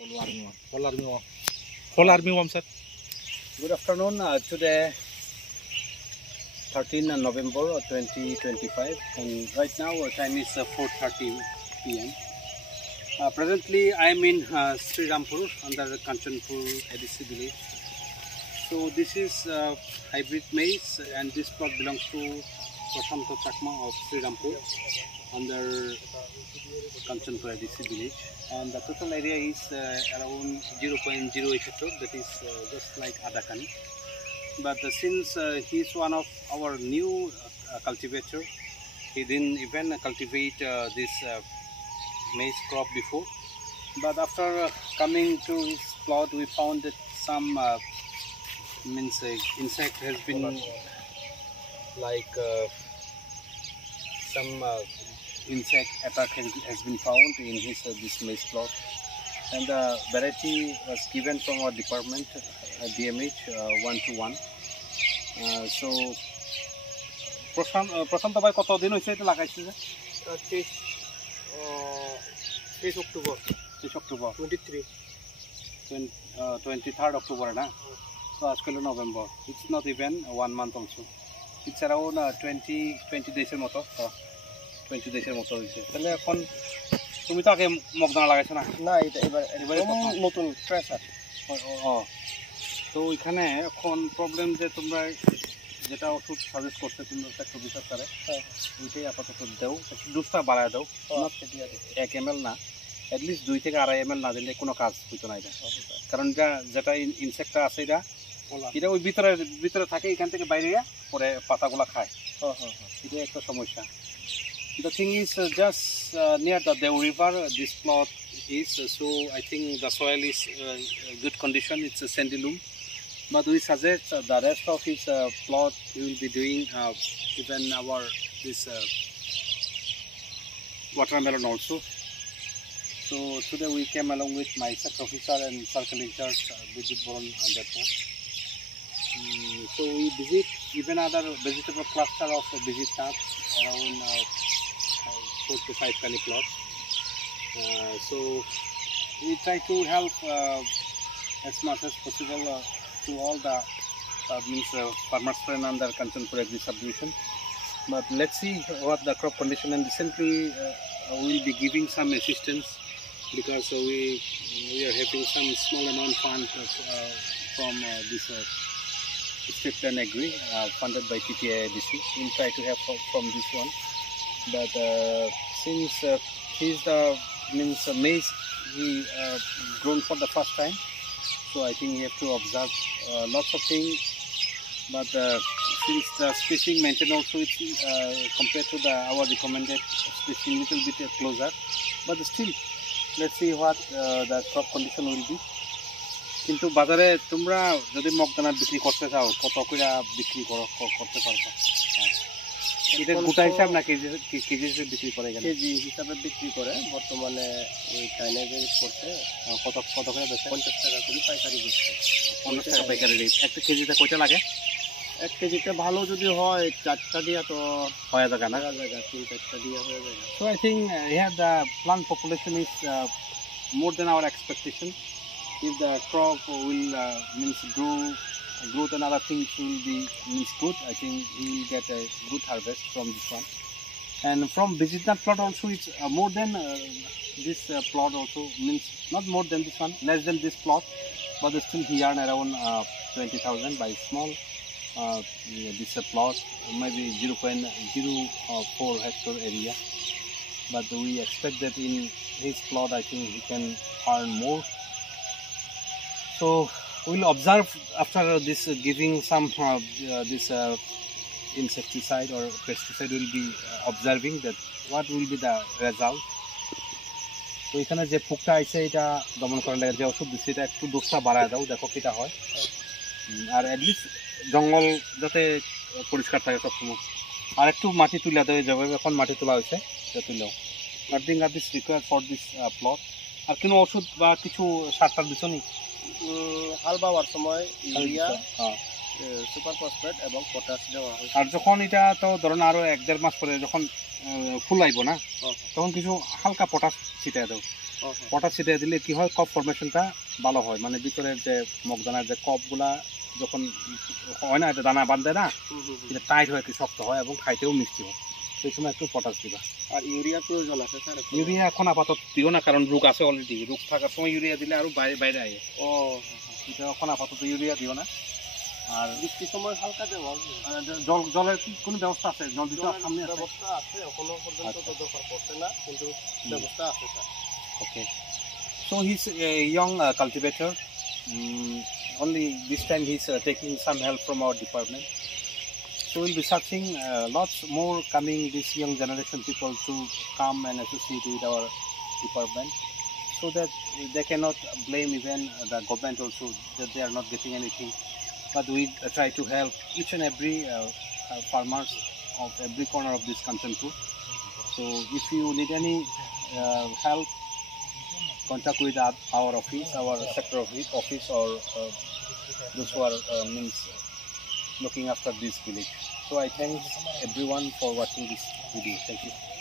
Whole army one, sir. Good afternoon. Today, 13 November 2025, and right now our time is 4:30 p.m. Presently, I am in Sri Rampur under Kanchanpur ADC village. So this is hybrid maize, and this plot belongs to Prashanto Chakma of Sri Rampur under Kanchanpur ADC village. And the total area is around 0.08 hectare, that is just like Adakani. But since he is one of our new cultivator, he didn't even cultivate this maize crop before. But after coming to his plot, we found that some insect has been like some insect attack has been found in his this maize plot, and the variety was given from our department, DMH 121. So Prashant bhai কত দিন হইছে এটা লাগাইছে যে 23 October 23rd October na. So আজকে হলো November. It's not even 1 month also. It's around 20 days এর মতো 20 days এর মতো হইছে। তাহলে এখন তুমি তো আগে মগদানা লাগাইছো না? না, এটা এবারে নতুন ফ্রেশ আছে। তো এখানে এখন প্রবলেম যে তোমরা যেটা ওষুধ সাজেস্ট করতে তোমরা একটা বিচার করে ওইটাই আপাতত দাও, একটু ডোজটা বাড়ায় দাও। 1 ml না, অ্যাটলিস্ট 2 থেকে 2.5 ml না দিলে কোনো কাজ হইতো না এটা। কারণ যেটা ইনসেক্টটা আছে এটা ওই ভিতরে থাকে, এখান থেকে বাইরে পরে পাতাগুলা খায়। এটা একটা সমস্যা। The thing is just near the Dev River this plot is, so I think the soil is good condition, it's a sandy loam. But we suggest the rest of his plot we will be doing even our this watermelon also. So today we came along with my sector officer and circle in charge Vijit Boron and that one. So we visit even other vegetable cluster of visit nuts around 4 to 5 kind of plots. So we try to help as much as possible to all the farmers friend under Kanchanpur Agri subdivision. But let's see what the crop condition, and recently we will be giving some assistance because we are having some small amount fund from this State Plan Agri funded by TTIDC. We will try to have from this one. But since he's the maize he grown for the first time, so I think you have to observe lots of things. But since the spacing maintained also it's compared to our recommended spacing little bit closer, but still let's see what the crop condition will be. কিন্তু বাজারে তোমরা যদি মগদানা বিক্রি করতে চাও কত করে বিক্রি করতে পারবা? এটা গোটা হিসাব না কেজি হিসেবে বিক্রি করে? কেজি হিসাবে বিক্রি করে বর্তমানে ওই চাইনিজ করতে কত করে বেচে? 50 টাকা করে পাইকারি বেচছে। 50 টাকা পাইকারি রেট। একটা কেজিতে কয়টা লাগে? 1 কেজিতে ভালো যদি হয় 4টা দিয়া তো হয়ে যাবে না? 3-4টা দিয়া হয়ে যাবে। So I think here the plant population is more than our expectation. If the crop will growth and other things will be good, I think we will get a good harvest from this one. And from Vijitnath plot also it's more than this plot also, means not more than this one, less than this plot, but still he earn around 20,000 by small this plot, maybe 0.04 hectare area. But we expect that in his plot I think he can earn more. So we'll observe after this giving some this insecticide or pesticide, will be observing that what will be the result. তো এখানে যে পোকটা আইছে এটা দমন করার লাগে যে ওষুধ দিচ্ছে এটা একটু ডোজটা বাড়ায় দাও, দেখো কিটা হয়। আর অ্যাটলিস্ট জঙ্গল যাতে পরিষ্কার থাকে সবসময়, আর একটু মাটি তুলে দেওয়া যাবে। এখন মাটি তোলা হয়েছে, এটা তুলেও নাথিং আর this require for this plot. আর কোনো ওষুধ বা কিছু সার টার দিছো নি? হাল বাওয়ার সময় ইউরিয়া, সুপার ফসফেট এবং পটাশ দেওয়া হয়। আর যখন এটা তো ধরুন আরো 1-1.5 মাস পরে যখন ফুল আইব না, তখন কিছু হালকা পটাশ ছিটাই দাও। পটাশ ছিটিয়ে দিলে কি হয়, কপ ফরমেশনটা ভালো হয়, মানে ভিতরের যে মগদানার যে কপগুলা যখন হয় না, এটা দানা বাঁধে না, এটা টাইট হয়, একটু শক্ত হয় এবং খাইতেও মিষ্টি হয়। সেই সময় একটু পটাশ দিবা। আর ইউরিয়ার প্রয়োজন আছে স্যার? ইউরিয়া এখন আপাতত দিও না, কারণ রোগ আছে অলরেডি। রোগ থাকার সময় ইউরিয়া দিলে আরো বাইরে বাইরে আয়। এটা এখন আপাতত ইউরিয়া দিও না। আর বৃষ্টির সময় হালকা দেওয়া জলের কি কোনো ব্যবস্থা আছে? জল দিতে সামনে আছে? ব্যবস্থা আছে, এখনো পর্যন্ত তো দরকার পড়ছে না, কিন্তু ব্যবস্থা আছে sir. Okay. So he's a young cultivator. Only this time he's taking some help from our department. So we'll be searching lots more coming, this young generation people to come and associate with our department, so that they cannot blame even the government also that they are not getting anything. But we try to help each and every farmers of every corner of this Kanchanpur. So if you need any help, contact with our office, our sector office, or those who are means looking after this village. So I thank everyone for watching this video. Thank you.